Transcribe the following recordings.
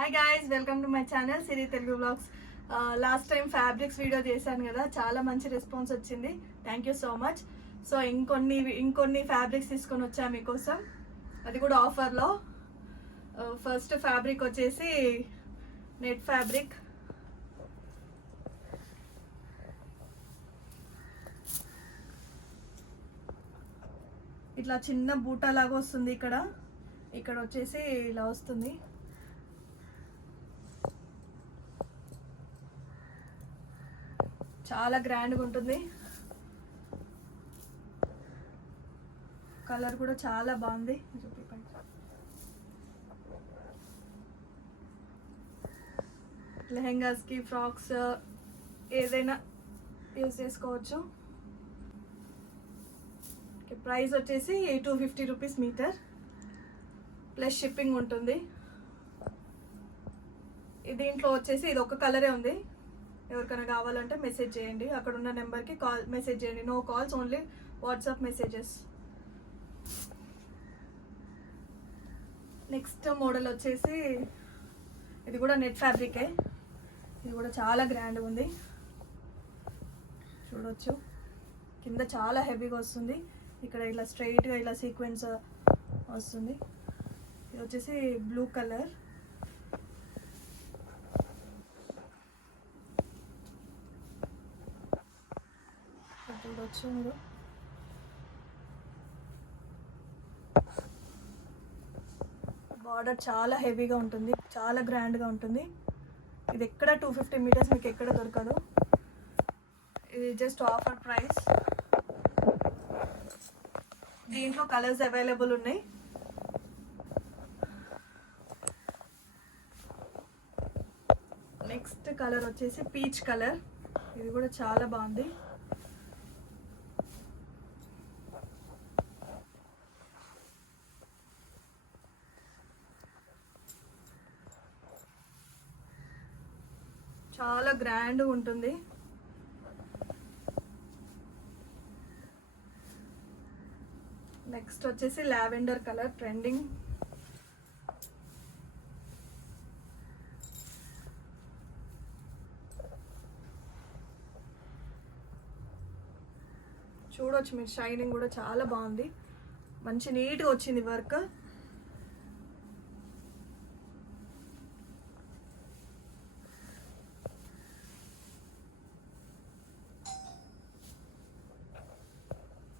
Hi guys, welcome to my channel Siri Telugu blogs. Last time fabrics video చేశాను కదా, చాలా మంచి రెస్పాన్స్ వచ్చింది. Thank you so much. So ఇంకొన్ని ఫ్యాబ్రిక్స్ తీసుకొని వచ్చా మీకోసం, అది కూడా ఆఫర్లో. ఫస్ట్ ఫ్యాబ్రిక్ వచ్చేసి నెట్ ఫ్యాబ్రిక్. ఇట్లా చిన్న బూటా లాగా వస్తుంది. ఇక్కడ వచ్చేసి ఇలా వస్తుంది. చాలా గ్రాండ్గా ఉంటుంది. కలర్ కూడా చాలా బాగుంది. లెహెంగాస్కి, ఫ్రాక్స్ ఏదైనా యూజ్ చేసుకోవచ్చు. ప్రైస్ వచ్చేసి 250 రూపీస్ మీటర్ ప్లస్ షిప్పింగ్ ఉంటుంది. దీంట్లో వచ్చేసి ఇది ఒక కలరే ఉంది. ఎవరికైనా కావాలంటే మెసేజ్ చేయండి, అక్కడ ఉన్న నెంబర్కి మెసేజ్ చేయండి. No calls, only WhatsApp messages. Next model వచ్చేసి ఇది కూడా నెట్ ఫ్యాబ్రికే. ఇది కూడా చాలా గ్రాండ్గా ఉంది. చూడొచ్చు, కింద చాలా హెవీగా వస్తుంది. ఇక్కడ ఇలా స్ట్రైట్గా ఇలా సీక్వెన్స్ వస్తుంది. ఇది వచ్చేసి బ్లూ కలర్. చూడొచ్చు మీరు. బార్డర్ చాలా హెవీగా ఉంటుంది, చాలా గ్రాండ్గా ఉంటుంది. ఇది ఎక్కడ 250 మీటర్స్ మీకు ఎక్కడ దొరకదు. ఇది జస్ట్ ఆఫర్ ప్రైస్. దీంట్లో కలర్స్ అవైలబుల్ ఉన్నాయి. నెక్స్ట్ కలర్ వచ్చేసి పీచ్ కలర్. ఇది కూడా చాలా బాగుంది. చాలా గ్రాండ్ ఉంటుంది. నెక్స్ట్ వచ్చేసి లావెండర్ కలర్ ట్రెండింగ్. చూడొచ్చు మీరు, షైనింగ్ కూడా చాలా బాగుంది. మంచి నీట్గా వచ్చింది వర్క్.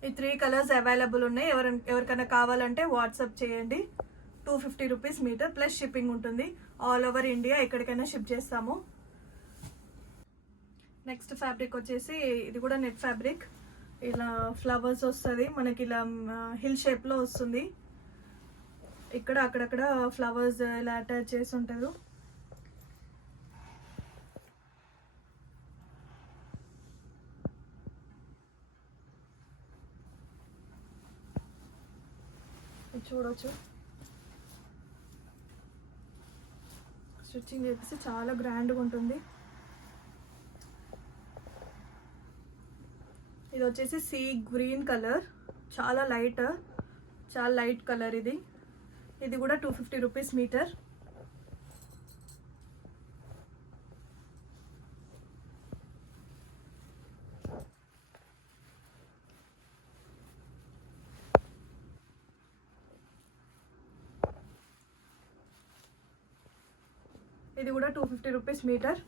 ఈ 3 కలర్స్ అవైలబుల్ ఉన్నాయి. ఎవరికైనా కావాలంటే వాట్సాప్ చేయండి. 250 రూపీస్ మీటర్ ప్లస్ షిప్పింగ్ ఉంటుంది. ఆల్ ఓవర్ ఇండియా ఎక్కడికైనా షిప్ చేస్తాము. నెక్స్ట్ ఫ్యాబ్రిక్ వచ్చేసి ఇది కూడా నెట్ ఫ్యాబ్రిక్. ఇలా ఫ్లవర్స్ వస్తుంది మనకి, ఇలా హిల్ షేప్లో వస్తుంది. ఇక్కడ అక్కడక్కడ ఫ్లవర్స్ ఇలా అటాచ్ చేసి ఉంటారు. చూడొచ్చు, స్టిచ్చింగ్ చేసి చాలా గ్రాండ్గా ఉంటుంది. ఇది వచ్చేసి సీ గ్రీన్ కలర్, చాలా లైట్ కలర్. ఇది కూడా 250 రూపీస్ మీటర్. ఇది కూడా 250 రూపీస్ మీటర్.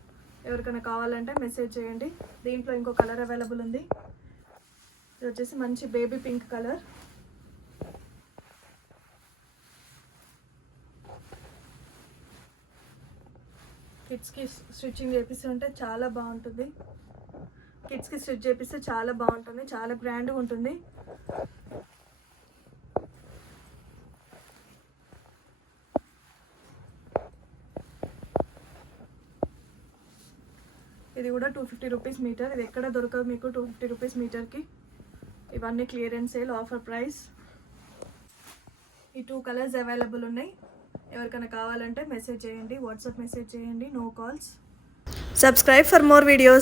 ఎవరికైనా కావాలంటే మెసేజ్ చేయండి. దీంట్లో ఇంకో కలర్ అవైలబుల్ ఉంది. ఇది వచ్చేసి మంచి బేబీ పింక్ కలర్. కిడ్స్కి స్టిచ్చింగ్ చేపిస్తుంటే చాలా బాగుంటుంది. కిడ్స్కి స్టిచ్ చేపిస్తే చాలా బాగుంటుంది, చాలా గ్రాండ్గా ఉంటుంది. ఇది కూడా 250 రూపీస్ మీటర్. ఇది ఎక్కడ దొరకదు మీకు 250 రూపీస్ మీటర్కి. ఇవన్నీ క్లియరెన్స్ సేల్, ఆఫర్ ప్రైస్. ఈ 2 కలర్స్ అవైలబుల్ ఉన్నాయి. ఎవరికైనా కావాలంటే మెసేజ్ చేయండి, వాట్సాప్ మెసేజ్ చేయండి. No calls. Subscribe for more videos.